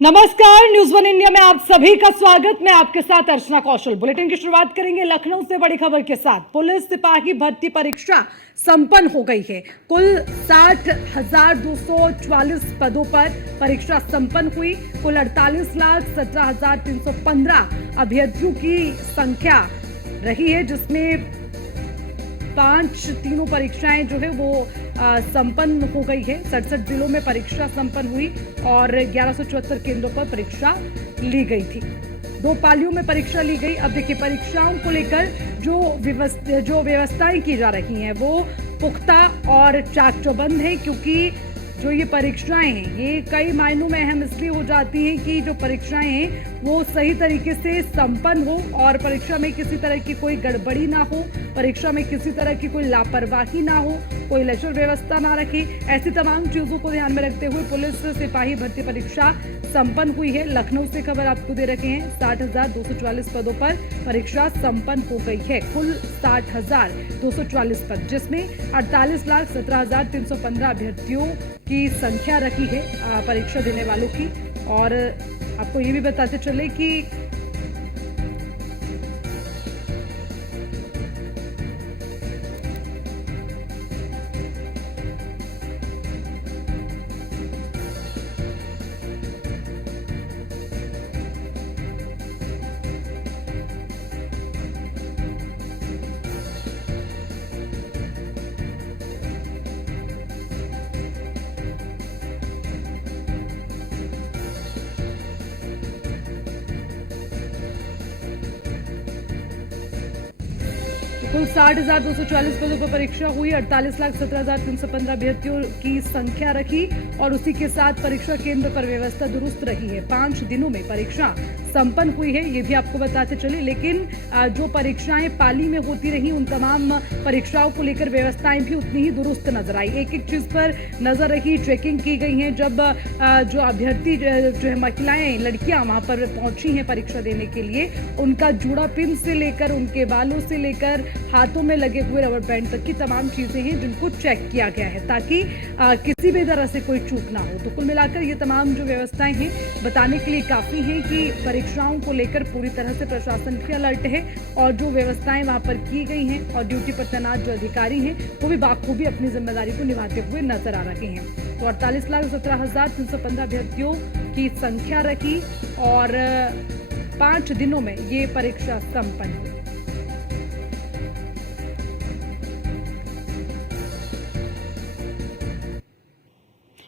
नमस्कार, news one India में आप सभी का स्वागत। मैं आपके साथ अर्चना कौशल। बुलेटिन की शुरुआत करेंगे लखनऊ से बड़ी खबर के साथ। पुलिस सिपाही भर्ती परीक्षा संपन्न हो गई है। कुल 60,244 पदों पर परीक्षा संपन्न हुई। कुल 48,17,315 अभ्यर्थियों की संख्या रही है, जिसमें 5 तीनों परीक्षाएं जो है वो संपन्न हो गई है। 67 जिलों में परीक्षा संपन्न हुई और 1174 केंद्रों पर परीक्षा ली गई थी। 2 पालियों में परीक्षा ली गई। अब देखिए, परीक्षाओं को लेकर जो व्यवस्थाएं की जा रही हैं वो पुख्ता और चाक चौबंद है, क्योंकि जो ये परीक्षाएं हैं ये कई मायनों में अहम इसलिए हो जाती हैं कि जो परीक्षाएं हैं वो सही तरीके से संपन्न हो और परीक्षा में किसी तरह की कोई गड़बड़ी ना हो, परीक्षा में किसी तरह की कोई लापरवाही ना हो, कोई लेजर व्यवस्था ना रखे। ऐसी तमाम चीजों को ध्यान में रखते हुए पुलिस सिपाही भर्ती परीक्षा संपन्न हुई है। लखनऊ से खबर आपको दे रखे हैं। 60,244 पदों पर परीक्षा संपन्न हो गई है। कुल 60,244 पद, जिसमें 48,17,315 अभ्यर्थियों की संख्या रखी है परीक्षा देने वालों की। और आपको ये भी बताते चले कि कुल 60,244 पदों पर परीक्षा हुई। 48,17,315 अभ्यर्थियों की संख्या रखी और उसी के साथ परीक्षा केंद्र पर व्यवस्था दुरुस्त रही है। 5 दिनों में परीक्षा संपन्न हुई है, ये भी आपको बताते चले। लेकिन जो परीक्षाएं पाली में होती रही, उन तमाम परीक्षाओं को लेकर व्यवस्थाएं भी उतनी ही दुरुस्त नजर आई। एक एक चीज पर नजर रखी, चेकिंग की गई है। जब जो अभ्यर्थी जो है, महिलाएं, लड़कियां वहां पर पहुंची हैं परीक्षा देने के लिए, उनका जूड़ा पिन से लेकर उनके बालों से लेकर हाथों में लगे हुए रबर बैंड तक की तमाम चीजें हैं जिनको चेक किया गया है, ताकि किसी भी तरह से कोई चूक ना हो। तो कुल मिलाकर ये तमाम जो व्यवस्थाएं हैं बताने के लिए काफी हैं कि परीक्षाओं को लेकर पूरी तरह से प्रशासन भी अलर्ट है और जो व्यवस्थाएं वहां पर की गई हैं और ड्यूटी पर तैनात जो अधिकारी हैं वो भी बाखूबी अपनी जिम्मेदारी को निभाते हुए नजर आ रहे हैं। तो 48,17,315 अभ्यर्थियों की संख्या रखी और 5 दिनों में ये परीक्षा संपन्न हुई।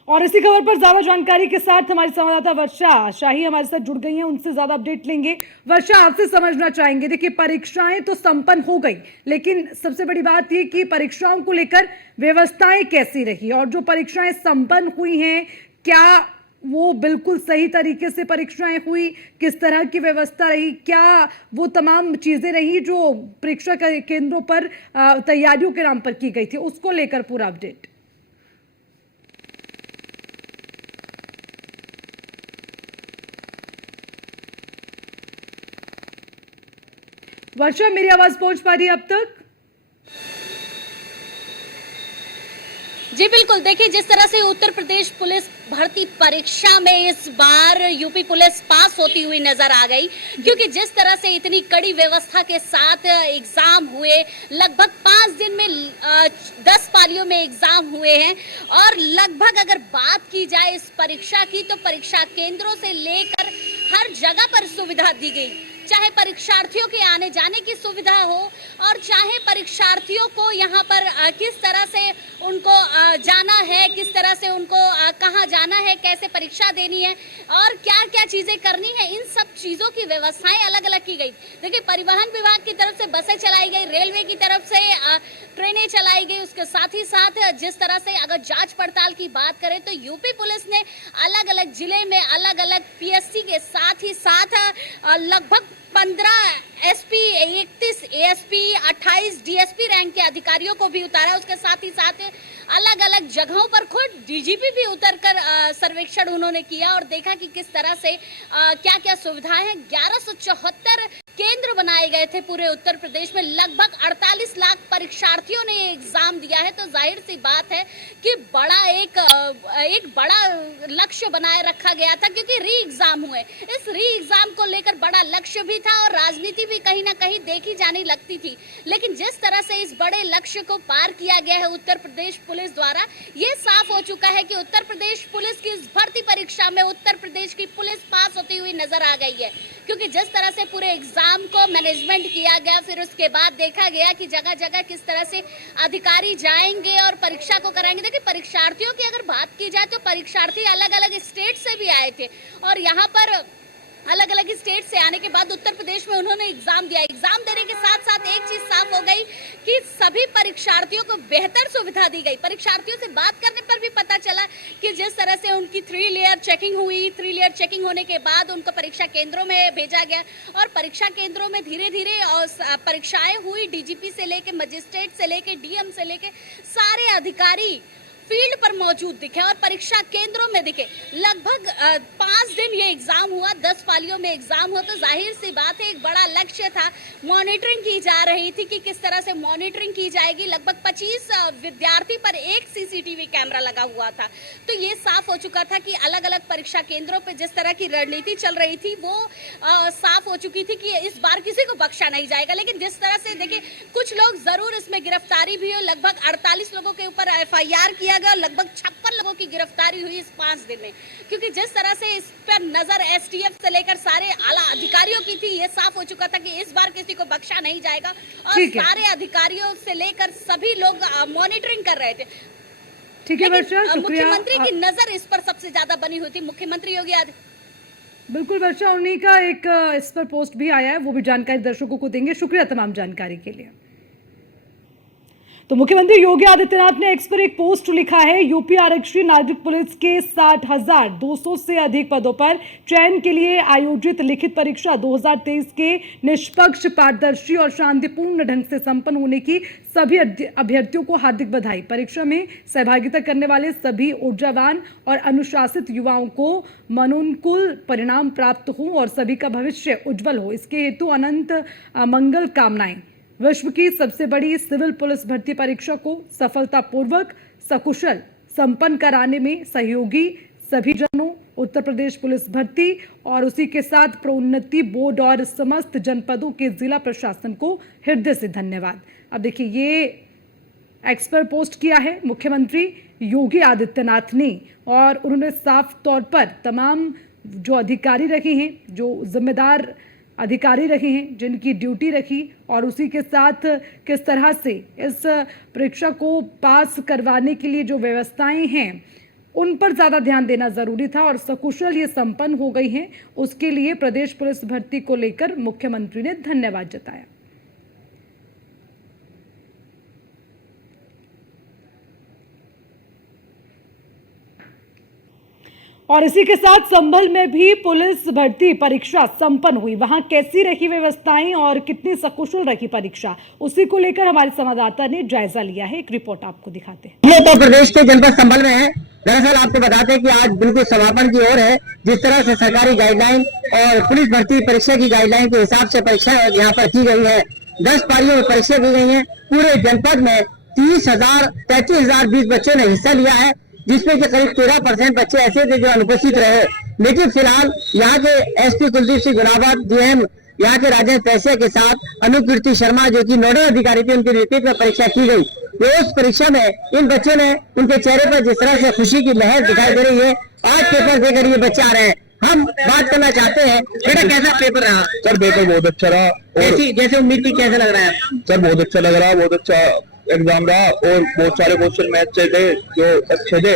और इसी खबर पर ज्यादा जानकारी के साथ हमारी संवाददाता वर्षा शाही हमारे साथ जुड़ गई हैं, उनसे ज्यादा अपडेट लेंगे। वर्षा, आपसे समझना चाहेंगे, देखिए परीक्षाएं तो संपन्न हो गई, लेकिन सबसे बड़ी बात यह कि परीक्षाओं को लेकर व्यवस्थाएं कैसी रही और जो परीक्षाएं संपन्न हुई हैं क्या वो बिल्कुल सही तरीके से परीक्षाएं हुई, किस तरह की व्यवस्था रही, क्या वो तमाम चीजें रही जो परीक्षा केंद्रों पर तैयारियों के नाम पर की गई थी, उसको लेकर पूरा अपडेट। वर्षा, मेरी आवाज पहुंच पा रही है अब तक? जी बिल्कुल, देखिए जिस तरह से उत्तर प्रदेश पुलिस भर्ती परीक्षा में इस बार यूपी पुलिस पास होती हुई नजर आ गई, क्योंकि जिस तरह से इतनी कड़ी व्यवस्था के साथ एग्जाम हुए, लगभग 5 दिन में 10 पालियों में एग्जाम हुए हैं। और लगभग अगर बात की जाए इस परीक्षा की, तो परीक्षा केंद्रों से लेकर हर जगह पर सुविधा दी गई, चाहे परीक्षार्थियों के आने जाने की सुविधा हो और चाहे परीक्षार्थियों को यहाँ पर किस तरह से उनको जाना है, किस तरह से उनको कहाँ जाना है, कैसे परीक्षा देनी है और क्या क्या चीजें करनी है, इन सब चीजों की व्यवस्थाएं अलग अलग की गई। देखिए, परिवहन विभाग की तरफ से बसें चलाई गई, रेलवे की तरफ से ट्रेनें चलाई गई, उसके साथ ही साथ जिस तरह से अगर जांच पड़ताल की बात करें तो यूपी पुलिस ने अलग अलग जिले में अलग अलग पीएससी के साथ ही साथ लगभग 15 एसपी, 31 एएसपी, 28 डीएसपी रैंक के अधिकारियों को भी उतारा। उसके साथ ही साथ अलग अलग जगहों पर खुद डीजीपी भी उतरकर सर्वेक्षण उन्होंने किया और देखा कि किस तरह से क्या क्या सुविधाएं हैं। 1174 केंद्र बनाए गए थे पूरे उत्तर प्रदेश में। लगभग 48 लाख परीक्षार्थियों ने ये एग्जाम दिया है। तो जाहिर सी बात है कि एक बड़ा लक्ष्य बनाए रखा गया था, क्योंकि री एग्जाम हुए। इस री एग्जाम को लेकर बड़ा लक्ष्य भी था और राजनीति भी कहीं ना कहीं देखी जाने लगती थी। लेकिन जिस तरह से इस बड़े लक्ष्य को पार किया गया है उत्तर प्रदेश पुलिस द्वारा, ये साफ हो चुका है कि उत्तर प्रदेश पुलिस की इस भर्ती परीक्षा में उत्तर प्रदेश की पुलिस पास होती हुई नजर आ गई है। क्योंकि जिस तरह से पूरे एग्जाम को मैनेजमेंट किया गया, फिर उसके बाद देखा गया कि जगह जगह किस तरह से अधिकारी जाएंगे और परीक्षा को कराएंगे। देखिए, परीक्षार्थियों की अगर बात की जाए तो परीक्षार्थी अलग अलग स्टेट से भी आए थे और यहाँ पर अलग अलग स्टेट से आने के बाद उत्तर प्रदेश में उन्होंने एग्जाम दिया। एग्जाम देने के साथ साथ एक चीज साफ हो गई कि सभी परीक्षार्थियों को बेहतर सुविधा दी गई। परीक्षार्थियों से बात करने पर भी पता चला कि जिस तरह से उनकी 3 लेयर चेकिंग हुई, 3 लेयर चेकिंग होने के बाद उनको परीक्षा केंद्रों में भेजा गया और परीक्षा केंद्रों में धीरे धीरे परीक्षाएं हुई। डीजीपी से लेके मजिस्ट्रेट से लेके डीएम से लेके सारे अधिकारी फील्ड पर मौजूद दिखे और परीक्षा केंद्रों में दिखे। लगभग 5 दिन ये एग्जाम हुआ, 10 पालियों में एग्जाम हुआ। तो जाहिर सी बात है एक बड़ा लक्ष्य था। मॉनिटरिंग की जा रही थी कि किस तरह से मॉनिटरिंग की जाएगी। लगभग 25 विद्यार्थी पर एक सीसीटीवी कैमरा लगा हुआ था। तो ये साफ हो चुका था कि अलग अलग परीक्षा केंद्रों पर जिस तरह की रणनीति चल रही थी वो साफ हो चुकी थी कि इस बार किसी को बख्शा नहीं जाएगा। लेकिन जिस तरह से देखिए, कुछ लोग जरूर इसमें गिरफ्तारी भी हो। लगभग 48 लोगों के ऊपर FIR किया गया और लगभग 56 लोगों की गिरफ्तारी हुई इस 5 दिन में। क्योंकि जिस तरह से इस पर नजर STF से लेकर सारे आला अधिकारियों की थी, ये साफ हो चुका था कि इस बार किसी को बख्शा नहीं जाएगा और सारे अधिकारियों से लेकर सभी लोग मॉनिटरिंग कर रहे थे। ठीक है वर्षा, शुक्रिया। मुख्यमंत्री की नजर इस पर सबसे ज्यादा बनी हुई थी। मुख्यमंत्री योगी आदित्यनाथ। बिल्कुल वर्षा, उन्हीं का एक इस पर पोस्ट भी आया है, वो भी जानकारी दर्शकों को देंगे। शुक्रिया तमाम जानकारी के लिए। तो मुख्यमंत्री योगी आदित्यनाथ ने एक्स पर एक पोस्ट लिखा है। यूपी आरक्षी नागरिक पुलिस के 60,200 से अधिक पदों पर चयन के लिए आयोजित लिखित परीक्षा 2023 के निष्पक्ष, पारदर्शी और शांतिपूर्ण ढंग से संपन्न होने की सभी अभ्यर्थियों को हार्दिक बधाई। परीक्षा में सहभागिता करने वाले सभी ऊर्जावान और अनुशासित युवाओं को मनोनुकूल परिणाम प्राप्त हो और सभी का भविष्य उज्जवल हो, इसके हेतु अनंत मंगल कामनाएं। विश्व की सबसे बड़ी सिविल पुलिस भर्ती परीक्षा को सफलतापूर्वक सकुशल संपन्न कराने में सहयोगी सभी जनों, उत्तर प्रदेश पुलिस भर्ती और उसी के साथ प्रोन्नति बोर्ड और समस्त जनपदों के जिला प्रशासन को हृदय से धन्यवाद। अब देखिए, ये एक्स पर पोस्ट किया है मुख्यमंत्री योगी आदित्यनाथ ने और उन्होंने साफ तौर पर तमाम जो अधिकारी रहे हैं, जो जिम्मेदार अधिकारी रहे हैं, जिनकी ड्यूटी रखी और उसी के साथ किस तरह से इस परीक्षा को पास करवाने के लिए जो व्यवस्थाएं हैं उन पर ज़्यादा ध्यान देना ज़रूरी था और सकुशल ये संपन्न हो गई हैं। उसके लिए प्रदेश पुलिस भर्ती को लेकर मुख्यमंत्री ने धन्यवाद जताया। और इसी के साथ संभल में भी पुलिस भर्ती परीक्षा संपन्न हुई। वहां कैसी रही व्यवस्थाएं और कितनी सकुशल रही परीक्षा, उसी को लेकर हमारे संवाददाता ने जायजा लिया है। एक रिपोर्ट आपको दिखाते हैं। उत्तर प्रदेश के जनपद संभल में है। दरअसल आपको बताते हैं कि आज बिल्कुल समापन की ओर है। जिस तरह से सरकारी गाइडलाइन और पुलिस भर्ती परीक्षा की गाइडलाइन के हिसाब से परीक्षा यहाँ पर की गई है। 10 पारियों में परीक्षा की गई है। पूरे जनपद में 33,020 बच्चों ने हिस्सा लिया है, जिसमें करीब 13% बच्चे ऐसे थे जो अनुपस्थित रहे। लेकिन फिलहाल यहाँ के SP कुलदीप सिंह गुलाबत, DM यहाँ के राजेंद्र पैसे के साथ अनुकीर्ति शर्मा जो कि नोडल अधिकारी थे, उनके नेतृत्व में परीक्षा की गई। तो उस परीक्षा में इन बच्चों ने, उनके चेहरे पर जिस तरह से खुशी की लहर दिखाई दे रही है, आज पेपर देकर ये बच्चे आ रहे हैं। हम बात करना चाहते हैं, बेटा कैसा पेपर रहा? सर पेपर बहुत अच्छा रहा। जैसे उम्मीद थी, कैसा लग रहा है? सर बहुत अच्छा लग रहा, बहुत अच्छा एग्जाम रहा और बहुत सारे क्वेश्चन मैथ से थे जो अच्छे थे।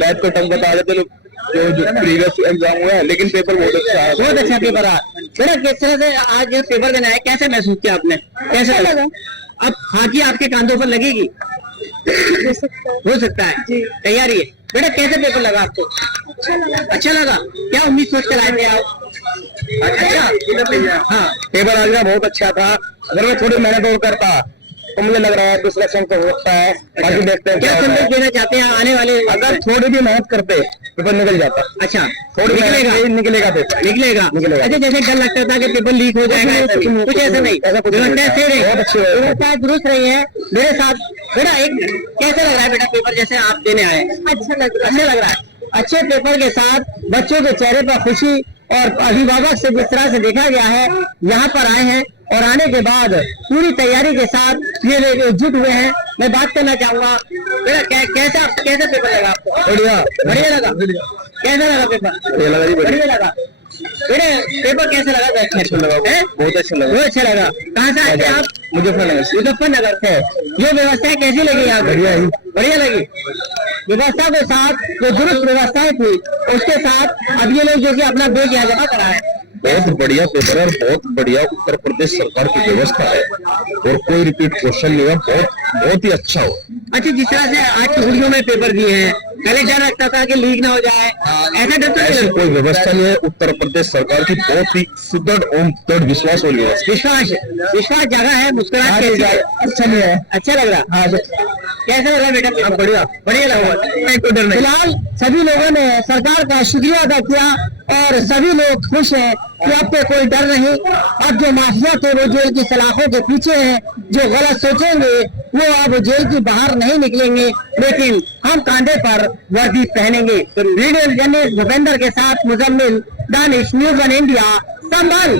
मैथ को टंग बता रहे थे जो प्रीवियस एग्जाम हुआ है, लेकिन पेपर बहुत अच्छा है। बहुत अच्छा पेपर रहा। बेटा किस तरह से आज पेपर देना है, कैसे महसूस किया आपने? कैसा लगा? अब खाकी आपके कांधों पर लगेगी? हो सकता है। तैयारी है। बेटा कैसे पेपर लगा आपको? अच्छा लगा। क्या उम्मीद सोच कर आए थे आप? अच्छा। हाँ, पेपर आज का बहुत अच्छा था। अगर मैं थोड़ी मेहनत और करता तो मुझे लग रहा है कि सिलेक्शन तो होता है, बाकी देखते हैं क्या क्या होता संदेश है। देना चाहते हैं आने वाले? अगर थोड़ी भी मेहनत करते पेपर निकल जाता। अच्छा, थोड़ी निकलेगा निकलेगा पेपर। निकलेगा। निकलेगा। अच्छा, जैसे डर लगता था कि पेपर लीक हो जाएगा, ऐसा नहीं, कुछ ऐसा नहीं, ऐसा कुछ नहीं। व्यवस्था सही रही, बहुत अच्छी व्यवस्था दुरुस्त रही है। मेरे साथ बेटा, एक कैसे लग रहा है बेटा पेपर जैसे आप देने आए? अच्छा लग रहा है। अच्छे पेपर के साथ बच्चों के चेहरे पर खुशी और अभिभावक से जिस तरह से देखा गया है, यहाँ पर आए हैं और आने के बाद पूरी तैयारी के साथ ये लोग एकजुट हुए हैं। मैं बात करना चाहूंगा बेटा, कैसा पेपर लगा आपको? बढ़िया लगा। कैसा लगा पेपर? बढ़िया लगा। बेटे, पेपर कैसा लगा? अच्छा लगा, बहुत अच्छा लगा। बहुत अच्छा लगा। कहाँ से आए थे आप? मुजफ्फरनगर से। ये व्यवस्था कैसी लगी आप? बढ़िया लगी। व्यवस्था के साथ जो दुरुस्त व्यवस्थाएं थी, उसके साथ अब ये लोग जो कि अपना बेच यहाँ जमा करा है। बहुत बढ़िया पेपर है और बहुत बढ़िया उत्तर प्रदेश सरकार की व्यवस्था है और कोई रिपीट क्वेश्चन नहीं है। बहुत ही अच्छा हो। अच्छा, जिस तरह से आज की वीडियो में पेपर दिए हैं, पहले डर लगता था कि लीक ना हो जाए, ऐसा डर तो नहीं ऐसी लगता? कोई व्यवस्था नहीं है। उत्तर प्रदेश सरकार की बहुत ही सुदृढ़ और दृढ़ विश्वास वाली व्यवस्था। विश्वास जगह है। मुस्कुराहट कैसी है? अच्छा नहीं है। अच्छा लग रहा? हाँ, कैसा लग रहा बेटा? बढ़िया लगा। कोई डर नहीं। फिलहाल सभी लोगों ने सरकार का शुक्रिया अदा किया और सभी लोग खुश हैं कि अब पे कोई डर नहीं। अब जो माफिया थे वो जेल की सलाखों के पीछे हैं, जो गलत सोचेंगे वो अब जेल की बाहर नहीं निकलेंगे, लेकिन हम कांधे पर वर्दी पहनेंगे। वीडियो जर्नलिस्ट भूपेंद्र के साथ मुजम्मिल, दानिश, न्यूज़ 1 इंडिया, संभल।